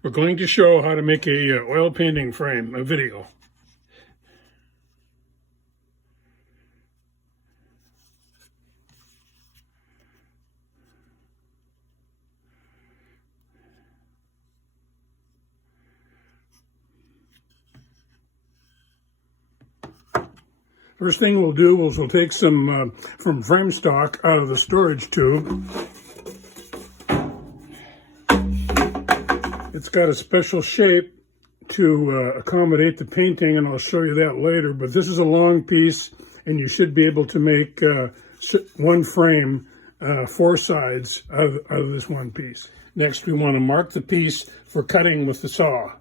We're going to show how to make a oil painting frame, a video. First thing we'll do is we'll take some from frame stock out of the storage tube. It's got a special shape to accommodate the painting, and I'll show you that later, but this is a long piece and you should be able to make one frame, 4 sides out of this one piece. Next, we want to mark the piece for cutting with the saw.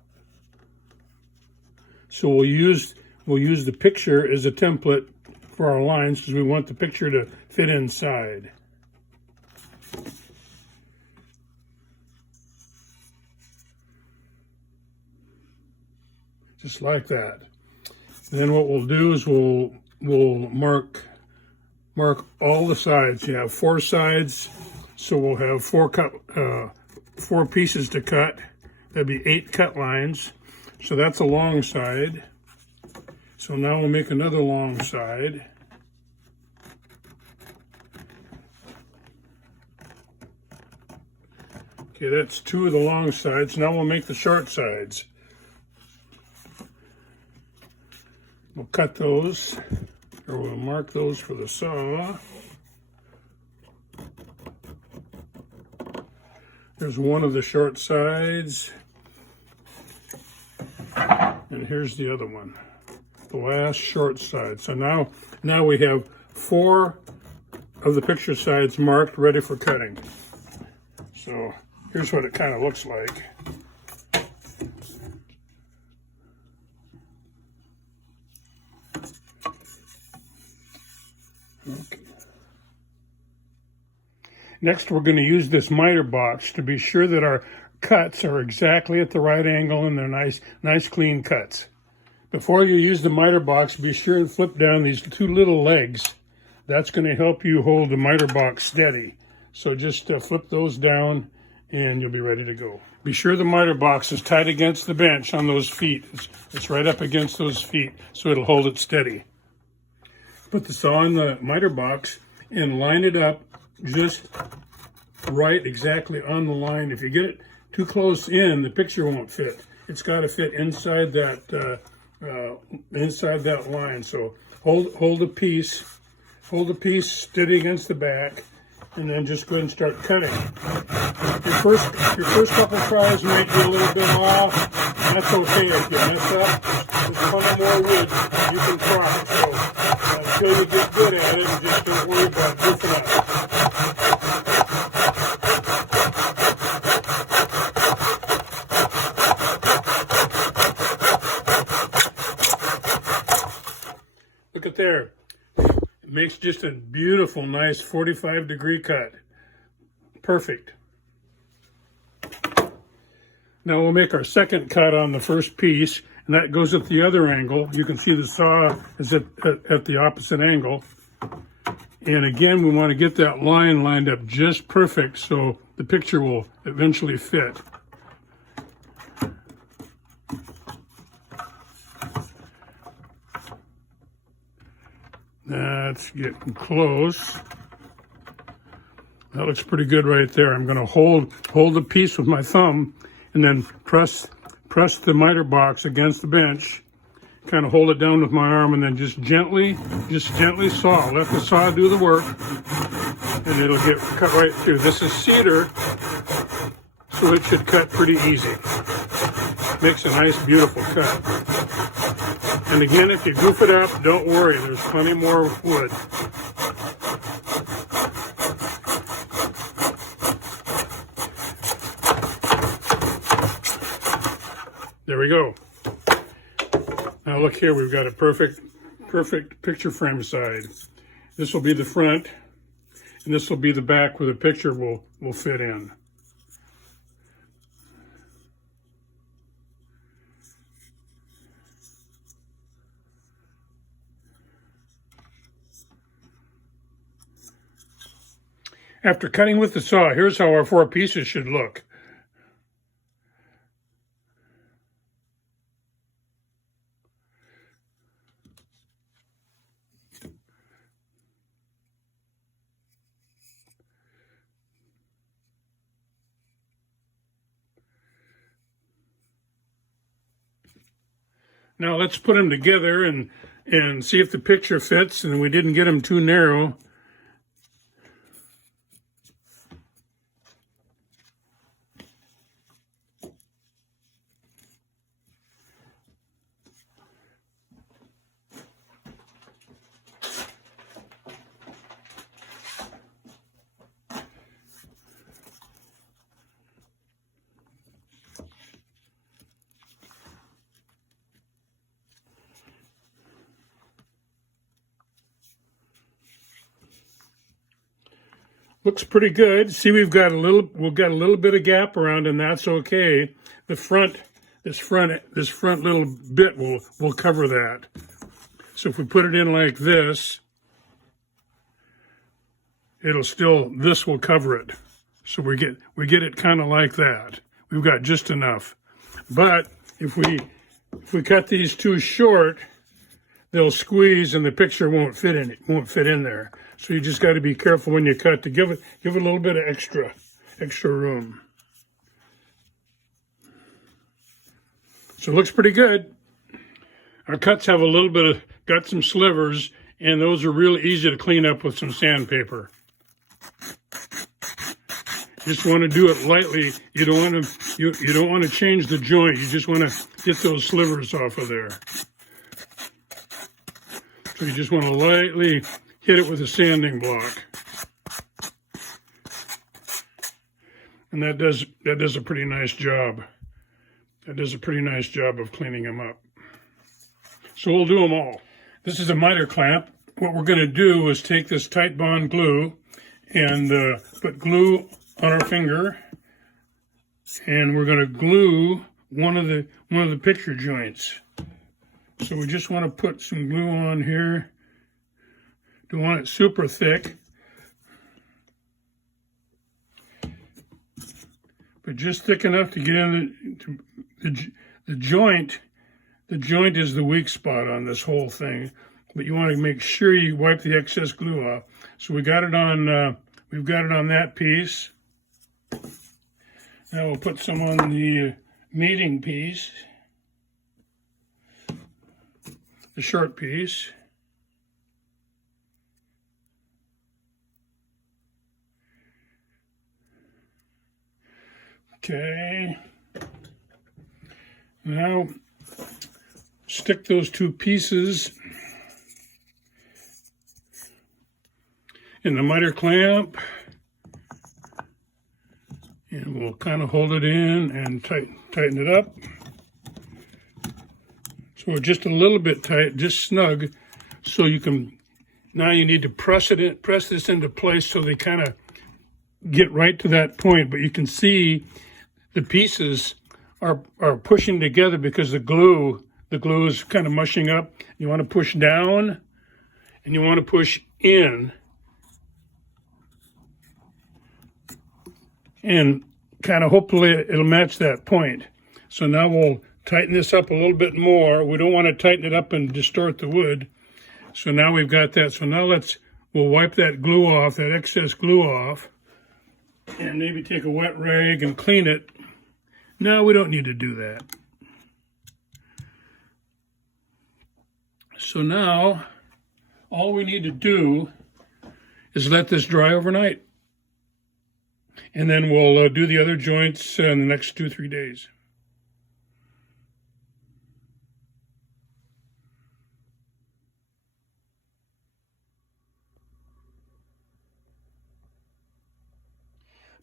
So we'll use the picture as a template for our lines because we want the picture to fit inside. Just like that. Then what we'll do is we'll mark all the sides. You have 4 sides, so we'll have 4 pieces to cut. That'd be 8 cut lines. So that's a long side. So now we'll make another long side. Okay, that's 2 of the long sides. Now we'll make the short sides. We'll cut those, or we'll mark those for the saw. There's one of the short sides. And here's the other one, the last short side. So now we have 4 of the picture sides marked, ready for cutting. So here's what it kind of looks like. Okay. Next, we're going to use this miter box to be sure that our cuts are exactly at the right angle and they're nice clean cuts. Before you use the miter box, be sure and flip down these 2 little legs. That's going to help you hold the miter box steady. So just flip those down and you'll be ready to go. Be sure the miter box is tight against the bench on those feet. It's right up against those feet so it'll hold it steady. Put the saw in the miter box and line it up just right, exactly on the line. If you get it too close in, the picture won't fit. It's got to fit inside that line. So hold the piece steady against the back, and then just go ahead and start cutting. Your first couple tries might be a little bit off. That's okay. If you mess up, there's plenty more wood you can try. So until you get good at it, just don't worry about goofing up. Look at there. It makes just a beautiful, nice 45-degree cut. Perfect. Now we'll make our second cut on the first piece, and that goes at the other angle. You can see the saw is at the opposite angle. And again, we want to get that line lined up just perfect so the picture will eventually fit. That's getting close. That looks pretty good right there. I'm going to hold the piece with my thumb and then press the miter box against the bench. Kind of hold it down with my arm and then just gently saw. Let the saw do the work and it'll get cut right through. This is cedar, so it should cut pretty easy. Makes a nice, beautiful cut. And again, if you goof it up, don't worry, there's plenty more wood. There we go. Now look here, we've got a perfect picture frame side. This will be the front, and this will be the back where the picture will fit in. After cutting with the saw, here's how our 4 pieces should look. Now let's put them together and see if the picture fits and we didn't get them too narrow. Looks pretty good. See, we've got a little bit of gap around, and that's okay. This front little bit will cover that. So if we put it in like this, this will cover it. So we get it kind of like that. We've got just enough. But if we cut these too short, they'll squeeze and the picture won't fit in there. So you just got to be careful when you cut to give it a little bit of extra room. So it looks pretty good. Our cuts have got some slivers, and those are real easy to clean up with some sandpaper. You just want to do it lightly. You don't want to change the joint. You just want to get those slivers off of there. So you just want to lightly hit it with a sanding block. And that does a pretty nice job. That does a pretty nice job of cleaning them up. So we'll do them all. This is a miter clamp. What we're going to do is take this Titebond glue and put glue on our finger, and we're going to glue one of the picture joints. So we just want to put some glue on here. Don't want it super thick, but just thick enough to get in the joint. The joint is the weak spot on this whole thing, but you want to make sure you wipe the excess glue off. So we got it on. We've got it on that piece. Now we'll put some on the meeting piece, the short piece. Okay. Now stick those two pieces in the miter clamp, and we'll kind of hold it in and tighten it up. So just a little bit tight, just snug, so you can. Now you need to press this into place so they kind of get right to that point. But you can see the pieces are pushing together because the glue is kind of mushing up. You want to push down and you want to push in and kind of hopefully it'll match that point. So now we'll tighten this up a little bit more. We don't want to tighten it up and distort the wood. So now we've got that. So now we'll wipe that glue off, that excess glue off, and maybe take a wet rag and clean it. No, we don't need to do that. So now, all we need to do is let this dry overnight. And then we'll do the other joints in the next 2-3 days.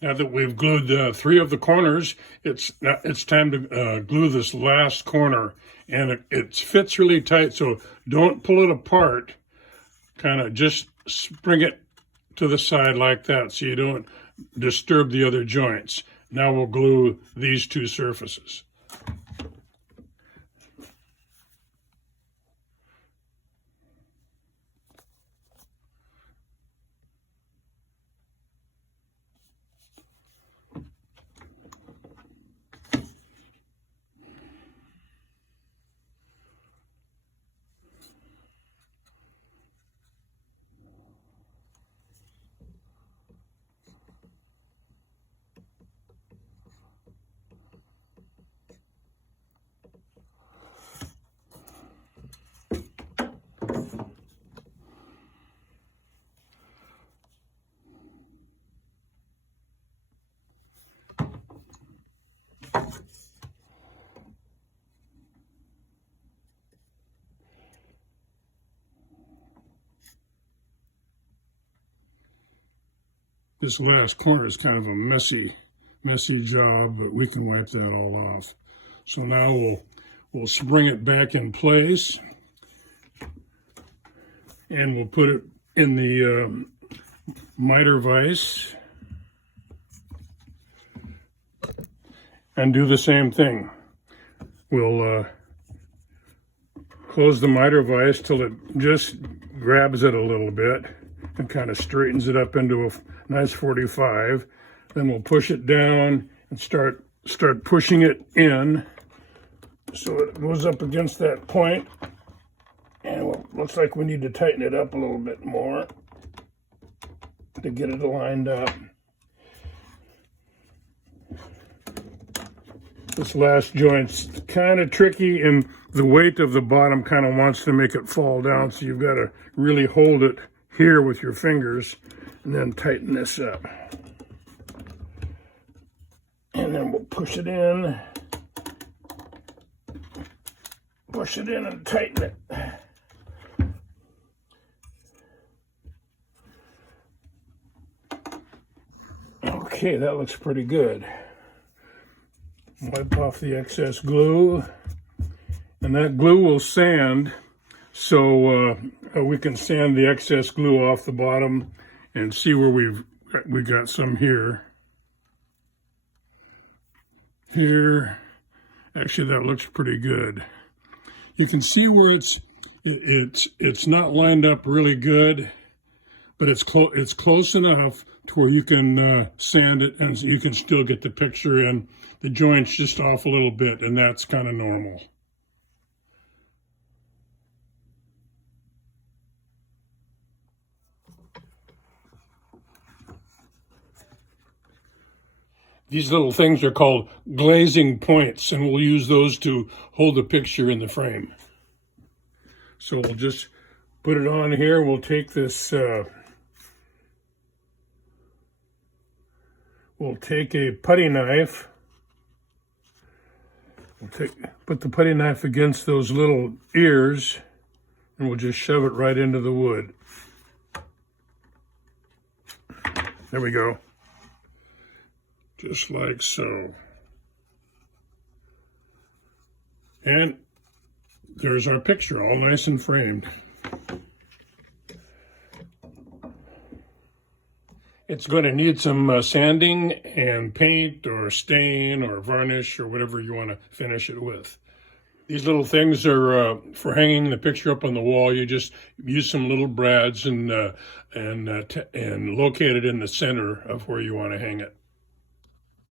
Now that we've glued 3 of the corners, it's time to glue this last corner. And it fits really tight, so don't pull it apart. Kind of just bring it to the side like that so you don't disturb the other joints. Now we'll glue these 2 surfaces. This last corner is kind of a messy job, but we can wipe that all off. So now we'll spring it back in place, and we'll put it in the miter vise and do the same thing. We'll close the miter vise till it just grabs it a little bit and kind of straightens it up into a nice 45. Then we'll push it down and start pushing it in so it goes up against that point. And it looks like we need to tighten it up a little bit more to get it lined up. This last joint's kind of tricky, and the weight of the bottom kind of wants to make it fall down, so you've got to really hold it here with your fingers and then tighten this up. And then we'll push it in and tighten it. Okay, that looks pretty good. Wipe off the excess glue, and that glue will sand, so we can sand the excess glue off the bottom and see where we got some here. Here, actually that looks pretty good. You can see where it's not lined up really good, but it's close enough to where you can sand it and you can still get the picture in. The joint's just off a little bit, and that's kind of normal. These little things are called glazing points, and we'll use those to hold the picture in the frame. So we'll just put it on here. We'll take this, we'll take a putty knife. Put the putty knife against those little ears, and we'll just shove it right into the wood. There we go. Just like so. And there's our picture, all nice and framed. It's going to need some sanding and paint or stain or varnish or whatever you want to finish it with. These little things are for hanging the picture up on the wall. You just use some little brads and locate it in the center of where you want to hang it.